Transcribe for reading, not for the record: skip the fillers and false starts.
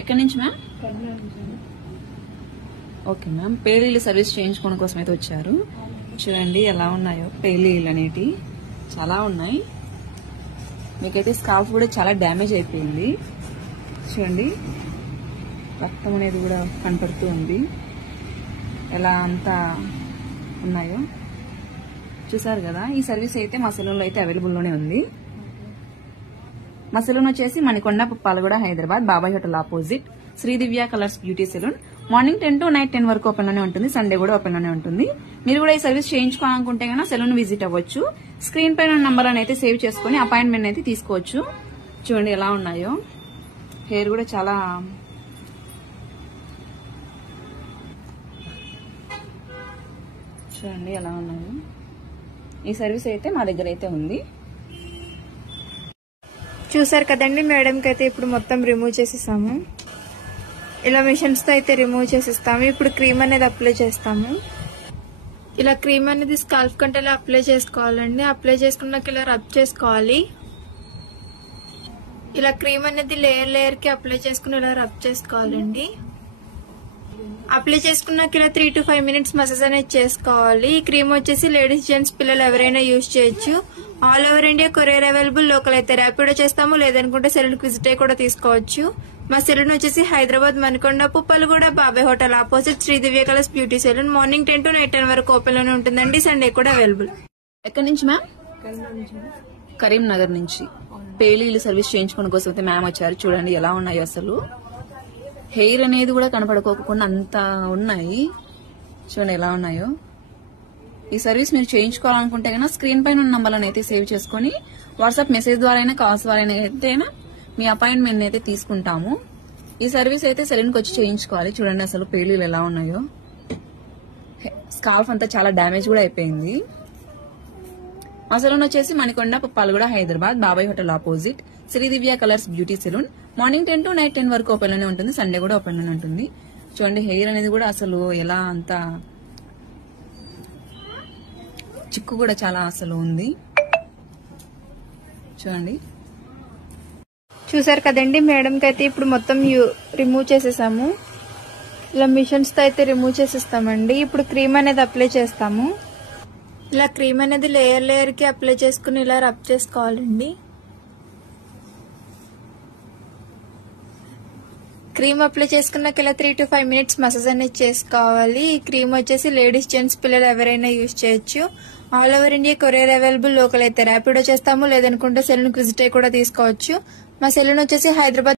ఎక్కడి నుంచి ma'am? Okay ma'am, పేలీలు service చేయించుకోవడం కోసం అయితే వచ్చారు. చూడండి ఎలా ఉన్నాయో పేలీలు అనేటి చాలా ఉన్నాయి. మీకైతే స్కార్ఫ్ కూడా చాలా డ్యామేజ్ అయిపోయింది. చూడండి రక్తం అనేది కూడా కనపడుతూ ఉంది. ఎలా అంతా ఉన్నాయో చూసారు కదా. ఈ సర్వీస్ అయితే మా సెలూన్ లో అయితే అవైలబుల్ లోనే ఉంది. మా సెలూన్ వచ్చేసి Manikonda, Puppalaguda, Hyderabad, Babai hotel opposite Sridivya colours beauty salon. Morning 10 to night 10 వరకు ఓపెన్ లోనే ఉంటుంది. సండే కూడా ఓపెన్ లోనే ఉంటుంది. మీరు కూడా ఈ సర్వీస్ చేయించుకోవాలనుకుంటే కన్నా సెలూన్ విజిట్ అవ్వచ్చు. స్క్రీన్ పైన నంబర్ అయితే సేవ్ చేసుకుని అపాయింట్మెంట్ అయితే తీసుకోవచ్చు. చూడండి ఎలా ఉన్నాయో. హెయిర్ కూడా చాలా చూడండి ఎలా ఉన్నాయో. ఈ సర్వీస్ అయితే మా దగ్గర అయితే ఉంది. చూసారు కదండి, మేడంకి అయితే ఇప్పుడు మొత్తం రిమూవ్ చేసేసాము. ఇలా మిషన్స్ తో అయితే రిమూవ్ చేసేస్తాము. ఇప్పుడు క్రీమ్ అనేది అప్లై చేస్తాము. ఇలా క్రీమ్ అనేది స్కాల్ఫ్ కంటే ఇలా అప్లై చేసుకోవాలండి. అప్లై చేసుకున్నాక ఇలా రబ్ చేసుకోవాలి. ఇలా క్రీమ్ అనేది లేయర్ లేయర్ కి అప్లై చేసుకుని ఇలా రబ్ చేసుకోవాలండి. అప్లై చేసుకున్నాక ఇలా 3 to 5 minutes మసాజ్ అనేది చేసుకోవాలి. ఈ క్రీమ్ వచ్చేసి లేడీస్, జెంట్స్, పిల్లలు ఎవరైనా యూజ్ చేయొచ్చు. All over India courier available. Local అయితే ర్యాపిడో చేస్తాము, లేదనుకుంటే సెలూన్ విజిట్ అయి కూడా తీసుకోవచ్చు. మా సెలూన్ వచ్చేసి Hyderabad, Manikonda, Puppalaguda, Babai hotel opposite Sridivya colours beauty salon. Morning 10 to night 10 వరకు ఓపెన్ లోనే ఉంటుందండి. సండే కూడా అవైలబుల్. ఎక్కడి నుంచి మ్యామ్? కరీంనగర్ నుంచి. పేలీలు సర్వీస్ చేయించుకోవడం కోసం అయితే మ్యామ్ వచ్చారు. చూడండి ఎలా ఉన్నాయో. అసలు హెయిర్ అనేది కూడా కనపడుకోకుండా అంత ఉన్నాయి. చూడండి ఎలా ఉన్నాయో. ఈ సర్వీస్ మీరు చేయించుకోవాలనుకుంటే కన్నా స్క్రీన్ పైన ఉన్న నంబర్లను అయితే సేవ్ చేసుకుని వాట్సాప్ మెసేజ్ ద్వారా అయినా, కాల్స్ ద్వారా అయితే మీ అపాయింట్మెంట్ అయితే తీసుకుంటాము. ఈ సర్వీస్ అయితే సెలూన్ కి వచ్చి చేయించుకోవాలి. చూడండి అసలు పేలీలు ఎలా ఉన్నాయో. స్కార్ఫ్ అంతా చాలా డ్యామేజ్ కూడా అయిపోయింది. మా సెలూన్ వచ్చేసి Manikonda, Puppalaguda, Hyderabad, Babai hotel opposite Sridivya colours beauty salon. Morning 10 to night 10 వరకు ఓపెన్ లోనే ఉంటుంది. సండే కూడా ఓపెన్ లోనే ఉంటుంది. చూడండి హెయిర్ అనేది కూడా అసలు ఎలా అంత చిక్కు కూడా చాలా అసలు ఉంది. చూడండి. చూసారు కదండి, మేడంకి అయితే ఇప్పుడు మొత్తం రిమూవ్ చేసేసాము. ఇలా మిషన్స్ తో అయితే రిమూవ్ చేసేస్తామండి. ఇప్పుడు క్రీమ్ అనేది అప్లై చేస్తాము. ఇలా క్రీమ్ అనేది లేయర్ లేయర్ కి అప్లై చేసుకుని ఇలా రబ్ చేసుకోవాలండి. క్రీమ్ అప్లై చేసుకున్నాక ఇలా 3 to 5 minutes మసాజ్ అనేది చేసుకోవాలి. ఈ క్రీమ్ వచ్చేసి లేడీస్, జెంట్స్, పిల్లలు ఎవరైనా యూజ్ చేయొచ్చు. All over India courier available. Local అయితే ర్యాపిడో చేస్తాము, లేదనుకుంటే సెలూన్ విజిట్ అయి కూడా తీసుకోవచ్చు. మా సెలూన్ వచ్చేసి హైదరాబాద్